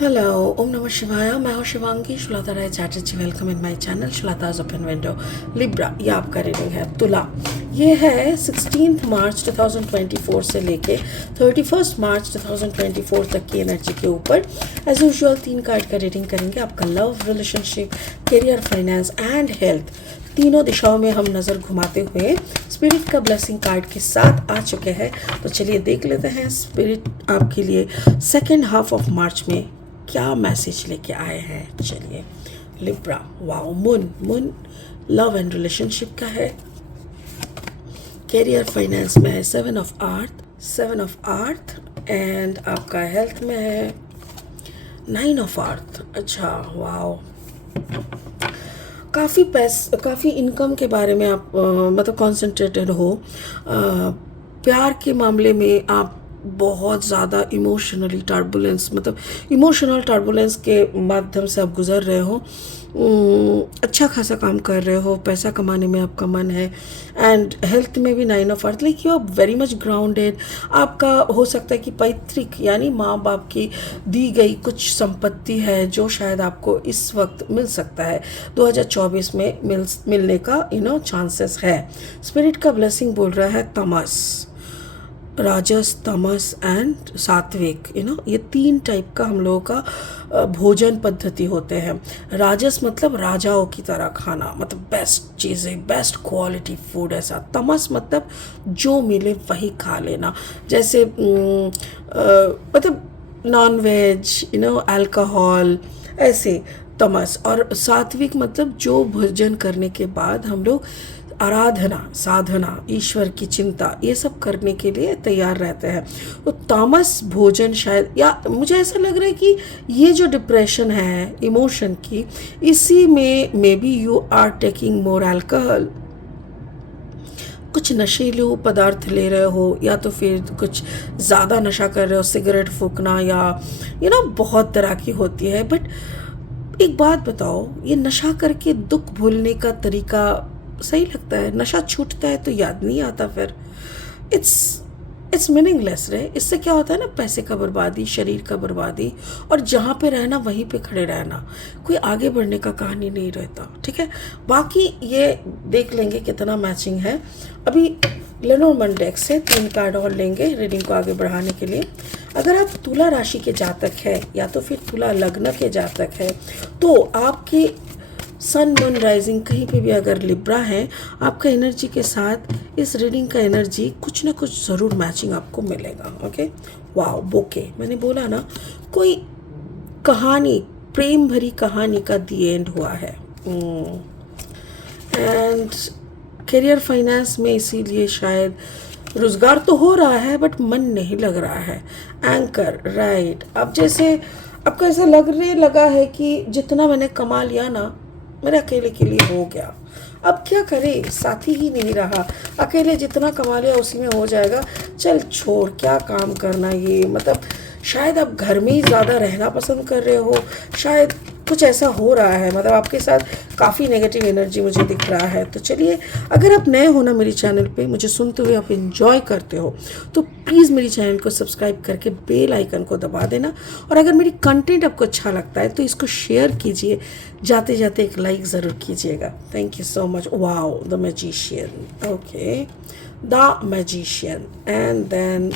Hello, ओम नमः शिवाय। मैं हूँ Shivangi Shweta Rai Chatterjee. Welcome in my channel Shweta's open window. Libra, ये आपका रीडिंग है। तुला, ये है 16 मार्च 2024 से लेके 31 मार्च 2024 तक की एनर्जी के ऊपर एज यूजुअल 3 कार्ड का रीडिंग करेंगे। आपका love, relationship, career, finance and health, तीनों दिशाओं में हम नज़र घुमाते हुए स्पिरिट का ब्लेसिंग कार्ड के साथ आ चुके हैं। तो चलिए देख लेते हैं स्पिरिट आपके लिए सेकेंड हाफ ऑफ मार्च में क्या मैसेज लेके आए हैं। चलिए Libra, wow, moon, moon love and relationship का है, करियर फाइनेंस में है 7 ऑफ अर्थ एंड आपका हेल्थ में है 9 ऑफ अर्थ। अच्छा, वाओ, काफ़ी इनकम के बारे में आप मतलब कॉन्सेंट्रेटेड हो। प्यार के मामले में आप बहुत ज़्यादा इमोशनल टर्बुलेंस के माध्यम से आप गुज़र रहे हो। अच्छा खासा काम कर रहे हो, पैसा कमाने में आपका मन है एंड हेल्थ में भी 9 of earth, like you are very much grounded. आपका हो सकता है कि पैतृक यानी माँ बाप की दी गई कुछ संपत्ति है जो शायद आपको इस वक्त मिल सकता है, 2024 में मिलने का चांसेस है। स्पिरिट का ब्लेसिंग बोल रहा है तमस, राजस, तमस एंड सात्विक। ये 3 टाइप का हम लोगों का भोजन पद्धति होते हैं। राजस मतलब राजाओं की तरह खाना, मतलब बेस्ट चीज़ें, बेस्ट क्वालिटी फूड ऐसा। तमस मतलब जो मिले वही खा लेना, जैसे मतलब नॉन वेज, अल्कोहल, ऐसे तमस। और सात्विक मतलब जो भोजन करने के बाद हम लोग आराधना, साधना, ईश्वर की चिंता, ये सब करने के लिए तैयार रहते हैं। तो तामस भोजन शायद, या मुझे ऐसा लग रहा है कि ये जो डिप्रेशन है इमोशन की, इसी में maybe you are taking more alcohol, कुछ नशीले पदार्थ ले रहे हो, या तो फिर कुछ ज़्यादा नशा कर रहे हो, सिगरेट फूकना, या बहुत तरह की होती है। बट एक बात बताओ, ये नशा करके दुख भूलने का तरीका सही लगता है? नशा छूटता है तो याद नहीं आता, फिर इट्स मीनिंगलेस रहे। इससे क्या होता है ना, पैसे का बर्बादी, शरीर का बर्बादी, और जहाँ पे रहना वहीं पे खड़े रहना, कोई आगे बढ़ने का कहानी नहीं रहता। ठीक है, बाकी ये देख लेंगे कितना मैचिंग है। अभी लेनोर्मैंड डेक से 3 कार्ड और लेंगे रीडिंग को आगे बढ़ाने के लिए। अगर आप तुला राशि के जातक है या तो फिर तुला लग्न के जातक है, तो आपके सन, मून, राइजिंग कहीं पे भी अगर लिब्रा है, आपका एनर्जी के साथ इस रीडिंग का एनर्जी कुछ ना कुछ ज़रूर मैचिंग आपको मिलेगा। ओके, वाओ, बोके, मैंने बोला ना, कोई कहानी, प्रेम भरी कहानी का दी एंड हुआ है। एंड करियर फाइनेंस में इसीलिए शायद रोजगार तो हो रहा है बट मन नहीं लग रहा है। Anchor, right. अब जैसे आपको ऐसा लगा है कि जितना मैंने कमा लिया ना, मेरे अकेले के लिए हो गया, अब क्या करे, साथी ही नहीं रहा, अकेले जितना कमा लिया उसी में हो जाएगा, चल छोड़, क्या काम करना ये। मतलब शायद आप घर में ही ज़्यादा रहना पसंद कर रहे हो, शायद कुछ ऐसा हो रहा है, मतलब आपके साथ काफ़ी नेगेटिव एनर्जी मुझे दिख रहा है। तो चलिए, अगर आप नए हो ना मेरे चैनल पे, मुझे सुनते हुए आप एंजॉय करते हो, तो प्लीज़ मेरी चैनल को सब्सक्राइब करके बेल आइकन को दबा देना। और अगर मेरी कंटेंट आपको अच्छा लगता है तो इसको शेयर कीजिए, जाते जाते एक लाइक ज़रूर कीजिएगा। Thank you so much. Wow, the magician, okay, the magician, and then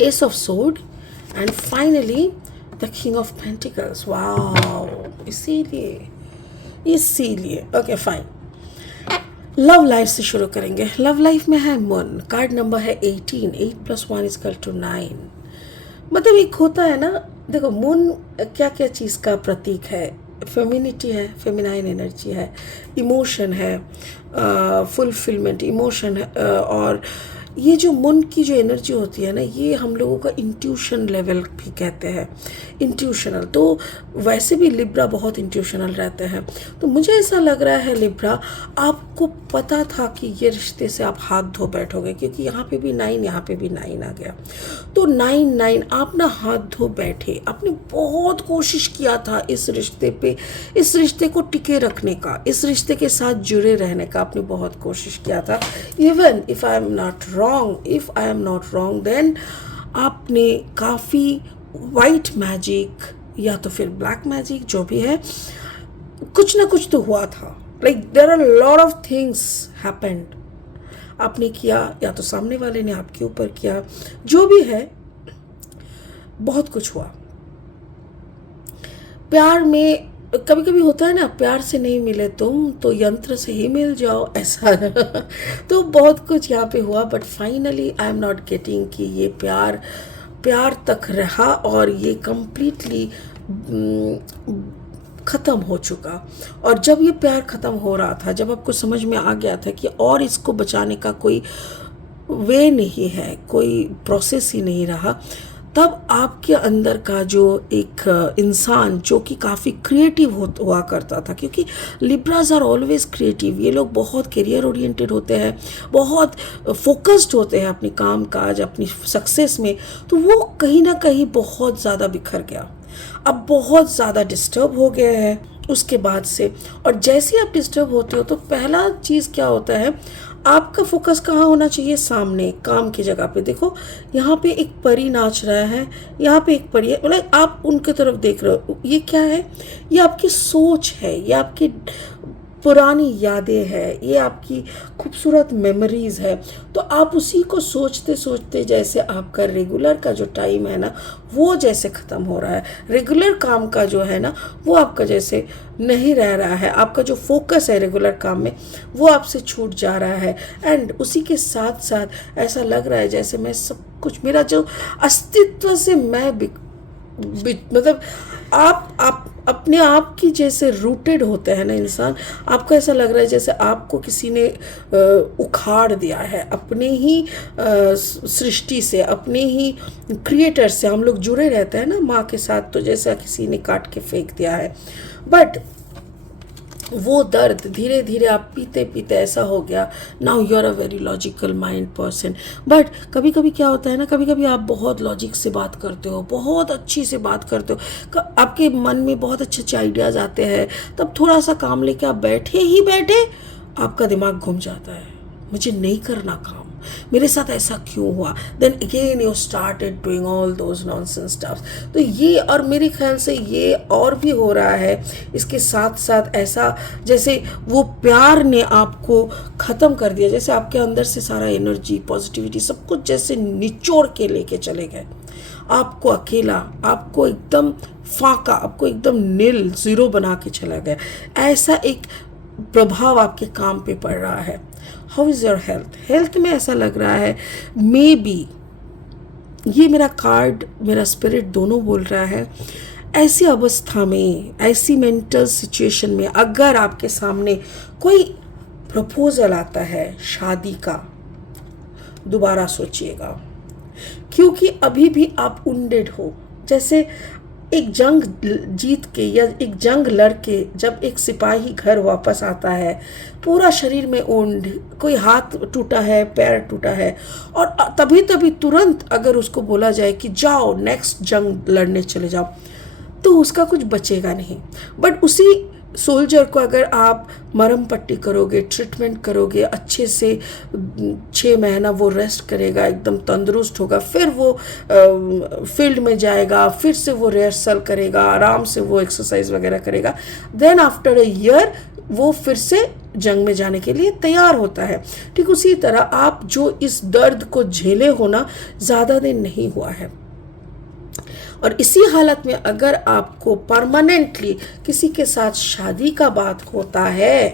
ace of sword, and finally the king of pentacles. Wow, इसीलिए ओके, फाइन। लव लाइफ से शुरू करेंगे। लव लाइफ में है मून, कार्ड नंबर है 18, 8 + 1 = 9। मतलब एक होता है ना, देखो मून क्या क्या चीज़ का प्रतीक है, फेमिनिटी है, फेमिनाइन एनर्जी है, इमोशन है, फुलफिलमेंट, इमोशन है, और ये जो मून की जो एनर्जी होती है ना, ये हम लोगों का इंट्यूशन लेवल भी कहते हैं, इंट्यूशनल। तो वैसे भी लिब्रा बहुत इंट्यूशनल रहते हैं। तो मुझे ऐसा लग रहा है लिब्रा, आपको पता था कि ये रिश्ते से आप हाथ धो बैठोगे, क्योंकि यहाँ पे भी 9, यहाँ पे भी 9 आ गया। तो 9 आप ना हाथ धो बैठे, आपने बहुत कोशिश किया था इस रिश्ते पे, इस रिश्ते को टिके रखने का, इस रिश्ते के साथ जुड़े रहने का आपने बहुत कोशिश किया था। Even if I am not wrong then आपने काफ़ी वाइट मैजिक या तो फिर ब्लैक मैजिक, जो भी है, कुछ ना कुछ तो हुआ था। Like there are lot of things happened. आपने किया या तो सामने वाले ने आपके ऊपर किया, जो भी है, बहुत कुछ हुआ। प्यार में कभी कभी होता है ना, प्यार से नहीं मिले तुम तो यंत्र से ही मिल जाओ, ऐसा तो बहुत कुछ यहाँ पे हुआ, but finally I am not getting कि ये प्यार प्यार तक रहा और ये कंप्लीटली ख़त्म हो चुका। और जब ये प्यार ख़त्म हो रहा था, जब आपको समझ में आ गया था कि और इसको बचाने का कोई वे नहीं है, कोई प्रोसेस ही नहीं रहा, तब आपके अंदर का जो एक इंसान जो कि काफ़ी क्रिएटिव हुआ करता था, क्योंकि लिब्राज आर ऑलवेज क्रिएटिव, ये लोग बहुत करियर ओरिएंटेड होते हैं, बहुत फोकस्ड होते हैं अपने काम काज, अपनी सक्सेस में, तो वो कहीं ना कहीं बहुत ज़्यादा बिखर गया, अब बहुत ज़्यादा डिस्टर्ब हो गया है उसके बाद से। और जैसे ही आप डिस्टर्ब होते हो तो पहला चीज़ क्या होता है, आपका फोकस कहाँ होना चाहिए, सामने काम की जगह पे। देखो यहाँ पे एक परी नाच रहा है, यहाँ पे एक परी है, मतलब आप उनके तरफ देख रहे हो, ये क्या है, ये आपकी सोच है, ये आपकी पुरानी यादें हैं, ये आपकी खूबसूरत मेमोरीज़ है। तो आप उसी को सोचते सोचते जैसे आपका रेगुलर का जो टाइम है ना, वो जैसे ख़त्म हो रहा है, रेगुलर काम का जो है ना, वो आपका जैसे नहीं रह रहा है, आपका जो फोकस है रेगुलर काम में वो आपसे छूट जा रहा है। एंड उसी के साथ साथ ऐसा लग रहा है जैसे मैं सब कुछ, मेरा जो अस्तित्व से मैं मतलब आप अपने आप की जैसे रूटेड होते हैं ना इंसान, आपको ऐसा लग रहा है जैसे आपको किसी ने उखाड़ दिया है अपने ही सृष्टि से, अपने ही क्रिएटर से। हम लोग जुड़े रहते हैं ना माँ के साथ, तो जैसा किसी ने काट के फेंक दिया है। बट वो दर्द धीरे धीरे आप पीते पीते ऐसा हो गया, now you are a very logical mind person. But कभी कभी क्या होता है ना, कभी कभी आप बहुत लॉजिक से बात करते हो, बहुत अच्छी से बात करते हो, आपके मन में बहुत अच्छे अच्छे आइडियाज़ आते हैं, तब थोड़ा सा काम लेके आप बैठे आपका दिमाग घूम जाता है, मुझे नहीं करना काम, मेरे साथ ऐसा क्यों हुआ। Then again you started doing all those nonsense stuffs. तो ये, और मेरे ख्याल से ये और भी हो रहा है इसके साथ साथ, ऐसा जैसे वो प्यार ने आपको ख़त्म कर दिया, जैसे आपके अंदर से सारा एनर्जी, पॉजिटिविटी, सब कुछ जैसे निचोड़ के लेके चले गए, आपको अकेला, आपको एकदम फाका, आपको एकदम नील, ज़ीरो बना के चला गया। ऐसा एक प्रभाव आपके काम पे पड़ रहा है। How is your health? Health में ऐसा लग रहा है मे बी, ये मेरा कार्ड, मेरा स्पिरिट दोनों बोल रहा है, ऐसी अवस्था में, ऐसी मेंटल सिचुएशन में अगर आपके सामने कोई प्रपोजल आता है शादी का, दोबारा सोचिएगा, क्योंकि अभी भी आप उंडेड हो। जैसे एक जंग जीत के या एक जंग लड़ के जब एक सिपाही घर वापस आता है, पूरा शरीर में ऊंड, कोई हाथ टूटा है, पैर टूटा है, और तभी तुरंत अगर उसको बोला जाए कि जाओ नेक्स्ट जंग लड़ने चले जाओ, तो उसका कुछ बचेगा नहीं। बट उसी सोल्जर को अगर आप मरहम पट्टी करोगे, ट्रीटमेंट करोगे अच्छे से, 6 महीना वो रेस्ट करेगा, एकदम तंदुरुस्त होगा, फिर वो फील्ड में जाएगा, फिर से वो रिहर्सल करेगा, आराम से वो एक्सरसाइज वगैरह करेगा, देन आफ्टर अ ईयर वो फिर से जंग में जाने के लिए तैयार होता है। ठीक उसी तरह आप जो इस दर्द को झेले हो ना, ज़्यादा दिन नहीं हुआ है, और इसी हालत में अगर आपको परमानेंटली किसी के साथ शादी का बात होता है,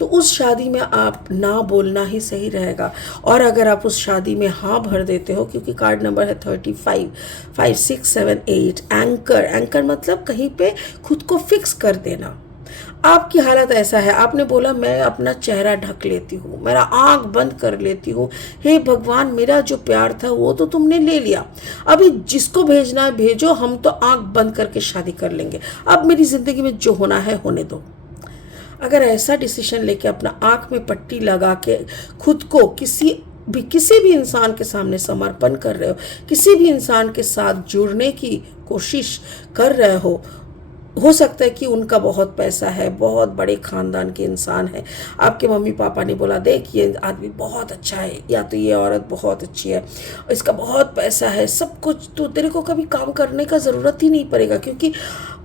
तो उस शादी में आप ना बोलना ही सही रहेगा। और अगर आप उस शादी में हाँ भर देते हो, क्योंकि कार्ड नंबर है 35, 5, 6, 7, 8, एंकर। एंकर मतलब कहीं पे खुद को फिक्स कर देना। आपकी हालत ऐसा है, आपने बोला मैं अपना चेहरा ढक लेती हूँ, मेरा आंख बंद कर लेती हूँ, हे भगवान मेरा जो प्यार था वो तो तुमने ले लिया, अभी जिसको भेजना है भेजो, हम तो आंख बंद करके शादी कर लेंगे, अब मेरी ज़िंदगी में जो होना है होने दो। अगर ऐसा डिसीजन लेके अपना आंख में पट्टी लगा के खुद को किसी भी इंसान के सामने समर्पण कर रहे हो, किसी भी इंसान के साथ जुड़ने की कोशिश कर रहे हो, हो सकता है कि उनका बहुत पैसा है, बहुत बड़े ख़ानदान के इंसान है, आपके मम्मी पापा ने बोला देख ये आदमी बहुत अच्छा है, या तो ये औरत बहुत अच्छी है, इसका बहुत पैसा है, सब कुछ, तो तेरे को कभी काम करने का ज़रूरत ही नहीं पड़ेगा, क्योंकि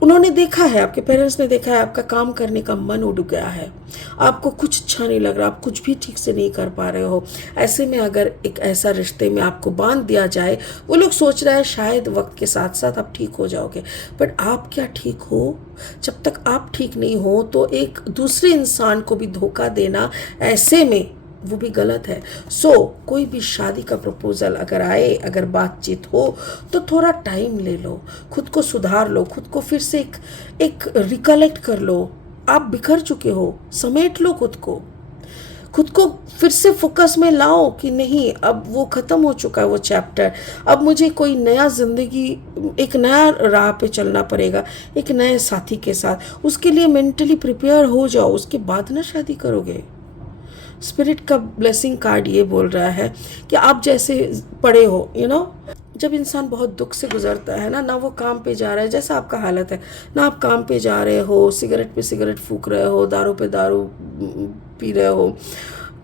उन्होंने देखा है, आपके पेरेंट्स ने देखा है आपका काम करने का मन उड़ गया है, आपको कुछ अच्छा नहीं लग रहा, आप कुछ भी ठीक से नहीं कर पा रहे हो। ऐसे में अगर एक ऐसा रिश्ते में आपको बांध दिया जाए, वो लोग सोच रहे हैं शायद वक्त के साथ साथ आप ठीक हो जाओगे, बट आप क्या ठीक हो? जब तक आप ठीक नहीं हो तो एक दूसरे इंसान को भी धोखा देना ऐसे में वो भी गलत है। कोई भी शादी का प्रपोजल अगर आए, अगर बातचीत हो, तो थोड़ा टाइम ले लो, खुद को सुधार लो, खुद को फिर से एक रिकलेक्ट कर लो। आप बिखर चुके हो, समेट लो खुद को फिर से फोकस में लाओ कि नहीं, अब वो ख़त्म हो चुका है वो चैप्टर, अब मुझे कोई नया ज़िंदगी, एक नया राह पे चलना पड़ेगा, एक नए साथी के साथ। उसके लिए मेंटली प्रिपेयर हो जाओ, उसके बाद ना शादी करोगे। स्पिरिट का ब्लेसिंग कार्ड ये बोल रहा है कि आप जैसे पड़े हो, जब इंसान बहुत दुख से गुजरता है ना वो काम पे जा रहा है, जैसा आपका हालत है ना, आप काम पे जा रहे हो, सिगरेट पे सिगरेट फूक रहे हो, दारू पे दारू पी रहे हो,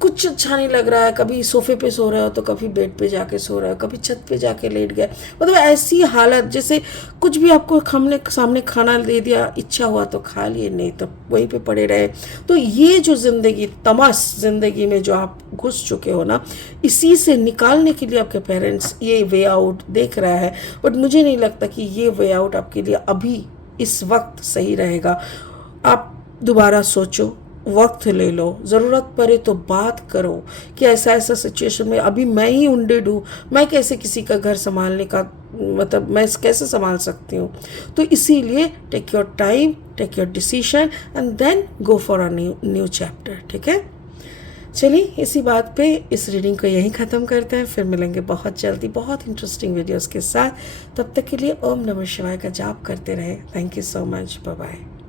कुछ अच्छा नहीं लग रहा है, कभी सोफे पे सो रहे हो तो कभी बेड पे जाके सो रहे हो, कभी छत पे जाके लेट गए, मतलब ऐसी हालत जैसे कुछ भी आपको सामने खाना दे दिया, इच्छा हुआ तो खा लिए, नहीं तो वहीं पे पड़े रहे। तो ये जो ज़िंदगी, तमस ज़िंदगी में जो आप घुस चुके हो ना, इसी से निकालने के लिए आपके पेरेंट्स ये वे आउट देख रहा है, बट मुझे नहीं लगता कि ये वे आउट आपके लिए अभी इस वक्त सही रहेगा। आप दोबारा सोचो, वक्त ले लो, ज़रूरत पड़े तो बात करो कि ऐसा सिचुएशन में अभी मैं ही उंडेड हूँ, मैं कैसे किसी का घर संभालने का, मतलब मैं कैसे संभाल सकती हूँ। तो इसीलिए take your time, take your decision and then go for a new chapter. ठीक है, चलिए इसी बात पे इस रीडिंग को यहीं ख़त्म करते हैं, फिर मिलेंगे बहुत जल्दी बहुत इंटरेस्टिंग वीडियोस के साथ। तब तक के लिए ओम नमः शिवाय का जाप करते रहे। Thank you so much, bye bye.